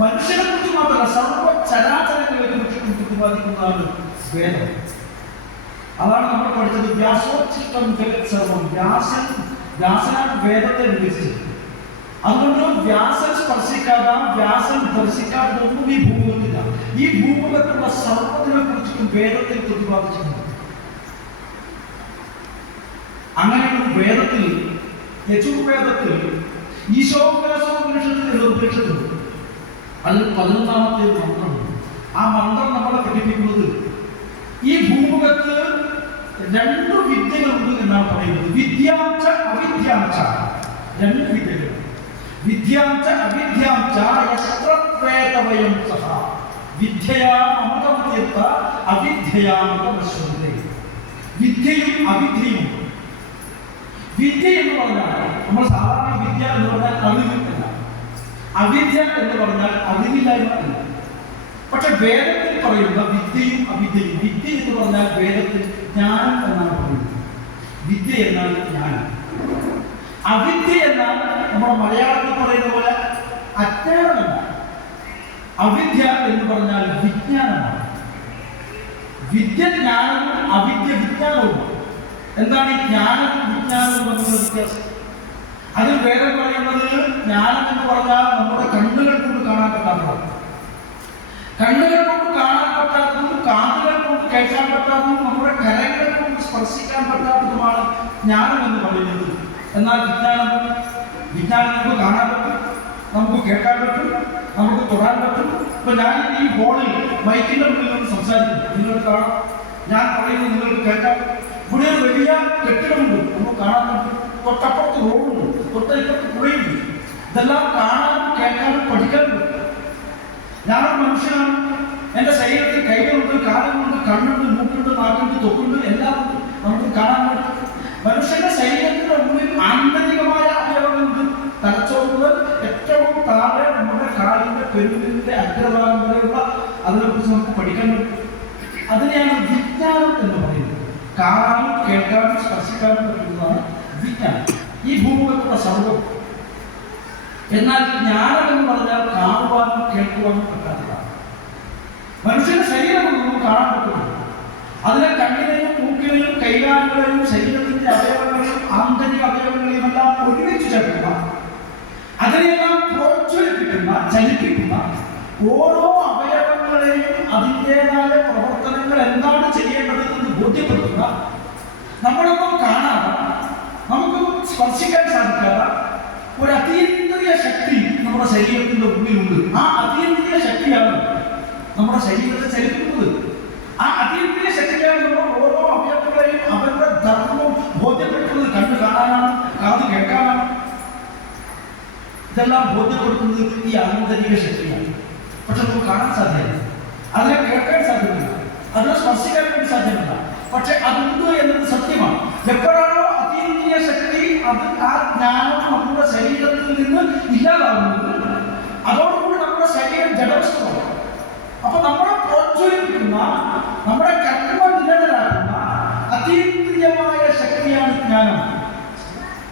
മനുഷ്യനെ കുറിച്ച് മാത്രമല്ല, സർവ്വ ചരാചരങ്ങളെ കുറിച്ച് പ്രതിപാദിക്കുന്നതാണ് വേദം. അതാണ് നമ്മൾ പഠിച്ചത്. വ്യാസോച്ഛിഷ്ടം ജഗത് സർവം. വ്യാസനാണ് വേദത്തെ വിഭജിച്ചത്. അതുകൊണ്ട് വ്യാസൻ സ്പർശിക്കാതെ, വ്യാസൻ ദർശിക്കാതെ ഒന്നും ഈ ഭൂമുഖത്തില്ല. ഈ ഭൂമുഖത്തുള്ള സർവ്വത്തിനെ കുറിച്ചിട്ടും വേദത്തിൽ പ്രതിപാദിച്ചിട്ടുണ്ട്. അങ്ങനെയുള്ള വേദത്തിൽ, യജുർവേദത്തിൽ ഈശോപനിഷത്തിൽ എന്ന ഉപനിഷത്തുണ്ട്. അതിൽ 11ാമത്തെ മന്ത്രമുണ്ട്. ആ മന്ത്രം നമ്മളെ പഠിപ്പിക്കുന്നത് ഈ ഭൂമുഖത്ത് 2 വിദ്യകളുണ്ട് എന്നാണ് പറയുന്നത്. വിദ്യാംച അവിദ്യാംച. 2 വിദ്യകൾ. വിദ്യാംച അവിദ്യാംച യസ്ത്രേതവയം സഹ വിദ്യയാം അമൃതമത്യത്ത അവിദ്യയാമൃതമശ്വന്തേ. വിദ്യയും അവിദ്യയും. വിദ്യ എന്ന് പറഞ്ഞാൽ നമ്മൾ സാധാരണ വിദ്യ എന്ന് പറഞ്ഞാൽ അറിവില്ല. അവിദ്യ എന്ന് പറഞ്ഞാൽ അറിവില്ലായ്മ അല്ല. പക്ഷെ വേദത്തിൽ പറയുന്ന വിദ്യയും അവിദ്യയും. വിദ്യ എന്ന് പറഞ്ഞാൽ വേദത്തിൽ ജ്ഞാനം എന്നാണ് പറയുന്നത്. വിദ്യ എന്നാൽ ജ്ഞാനം. അവിദ്യ എന്നാൽ നമ്മുടെ മലയാളത്തിൽ പറയുന്ന പോലെ അജ്ഞാനമല്ല. അവിദ്യ എന്ന് പറഞ്ഞാൽ വിജ്ഞാനമാണ്. വിദ്യ ജ്ഞാനവും അവിദ്യ വിജ്ഞാനവും. എന്താണ് ഈ ജ്ഞാനവും വിജ്ഞാനവും തമ്മിലുള്ള വ്യത്യാസം? അതിൽ വേദം പറയുന്നത് ജ്ഞാനം എന്ന് പറഞ്ഞാൽ നമ്മുടെ കണ്ണുകൾ കൊണ്ട് കാണാൻ പറ്റാത്തതാണ്. കണ്ണുകൾ കൊണ്ട് കാണാൻ പറ്റാത്തതും കാതുകൾ കൊണ്ട് കേൾക്കാൻ പറ്റാത്തതും നമ്മുടെ കരങ്ങൾ കൊണ്ട് സ്പർശിക്കാൻ പറ്റാത്തതുമാണ് ജ്ഞാനം എന്ന് പറയുന്നത്. എന്നാൽ വിജ്ഞാനം നമുക്ക് കാണാൻ പറ്റും, നമുക്ക് കേൾക്കാൻ പറ്റും, നമുക്ക് തൊടാൻ പറ്റും. ഇപ്പൊ ഞാൻ ഈ ഹോളിൽ മൈക്കിന്റെ മുന്നിൽ നിന്ന് സംസാരിക്കുന്നു, നിങ്ങൾക്ക് കാണാം. ഞാൻ പറയുന്നത് നിങ്ങൾക്ക് കേൾക്കാം. ഇവിടെ ഒരു വലിയ കെട്ടിടമുണ്ട്, നമുക്ക് കാണാൻ പറ്റും. തൊട്ടപ്പുറത്ത് റോഡുണ്ട്, തൊട്ടപ്പുറത്ത് പുഴയുണ്ട്. ഇതെല്ലാം കാണാനും കേൾക്കാനും പഠിക്കാനും പറ്റും. ഞാനൊരു മനുഷ്യനാണ്. എൻ്റെ ശരീരത്തിൽ കൈകളുണ്ട്, കാലുകളുണ്ട്, കണ്ണുണ്ട്, മൂക്കുണ്ട്, നാക്കുണ്ട്, തൊക്കുണ്ട്, എല്ലാം നമുക്ക് കാണാൻ പറ്റും. മനുഷ്യന്റെ ശരീരത്തിന്റെ ഉള്ളിൽ ആന്തരികമായ അവയവങ്ങളുണ്ട്. തലച്ചോറ് മുതൽ ഏറ്റവും താഴെ നമ്മുടെ കാലിന്റെ പെരുവിലിന്റെ അഗ്രഭാഗം വരെയുള്ള അതിനെക്കുറിച്ച് നമുക്ക് പഠിക്കാൻ പറ്റും. അതിനെയാണ് വിജ്ഞാനം എന്ന് പറയുന്നത്. കാണാനും കേൾക്കാനും സ്പർശിക്കാനും പറ്റുന്നതാണ് വിജ്ഞാനം. ഈ ഭൂമുഖത്തുള്ള സർവ്വം. എന്നാൽ ജ്ഞാനം എന്ന് പറഞ്ഞാൽ കാണുവാനും കേൾക്കുവാനും പറ്റാത്തതാണ്. മനുഷ്യന്റെ ശരീരം നമുക്ക് കാണാൻ പറ്റുന്നു. അതിലെ കണ്ണിനെയും മൂക്കിനെയും കൈകാലുകളെയും ശരീരത്തിന്റെ അവയവങ്ങളെയും ആന്തരിക അവയവങ്ങളെയും എല്ലാം ഒരുമിച്ച് ചേർക്കുന്ന, അതിനെല്ലാം പ്രോജ്വലിപ്പിക്കുന്ന, ചലിപ്പിക്കുന്ന ഓരോ അവയവങ്ങളെയും അതിൻ്റെതായ പ്രവർത്തനങ്ങൾ എന്താണ് ചെയ്യേണ്ടത് എന്ന് ബോധ്യപ്പെടുത്തുന്ന, നമ്മളൊന്നും കാണാതെ നമുക്ക് സ്പർശിക്കാൻ സാധിക്കാത്ത ഒരു അതീന്ദ്രിയ ശക്തി നമ്മുടെ ശരീരത്തിന്റെ ഉള്ളിലുണ്ട്. ആ അതീന്ദ്രിയ ശക്തിയാണ് നമ്മുടെ ശരീരത്തെ ചലിപ്പിക്കുന്നത്. ആ അതീന്ദ്രിയ ശക്തിയാണ് നമ്മൾ ഓരോ അവയവങ്ങളെയും അവരുടെ ധർമ്മവും ബോധ്യപ്പെടുത്തുന്നത്. കണ്ണ് കാണാനാണ്, കാത് കേൾക്കാനാണ്. ഇതെല്ലാം ബോധ്യപ്പെടുത്തുന്നത് ഈ ആന്തരിക ശക്തിയാണ്. പക്ഷെ നമുക്ക് കാണാൻ സാധ്യമല്ല, അതിനെ കേൾക്കാൻ സാധ്യമല്ല, അതിനെ സ്പർശിക്കാൻ വേണ്ടി സാധ്യമല്ല. പക്ഷെ അതുണ്ട് എന്നത് സത്യമാണ്. എപ്പോഴാണോ അതീന്ദ്രിയ ശക്തി, അത് ആ ജ്ഞാനം നമ്മുടെ ശരീരത്തിൽ നിന്ന് ഇല്ലാതാവുന്നത്, അതോടുകൂടി നമ്മുടെ ശരീരം ജഡവസ്തുവാണ്. അപ്പൊ നമ്മളെ പ്രോജ്വലിപ്പിക്കുന്ന, നമ്മുടെ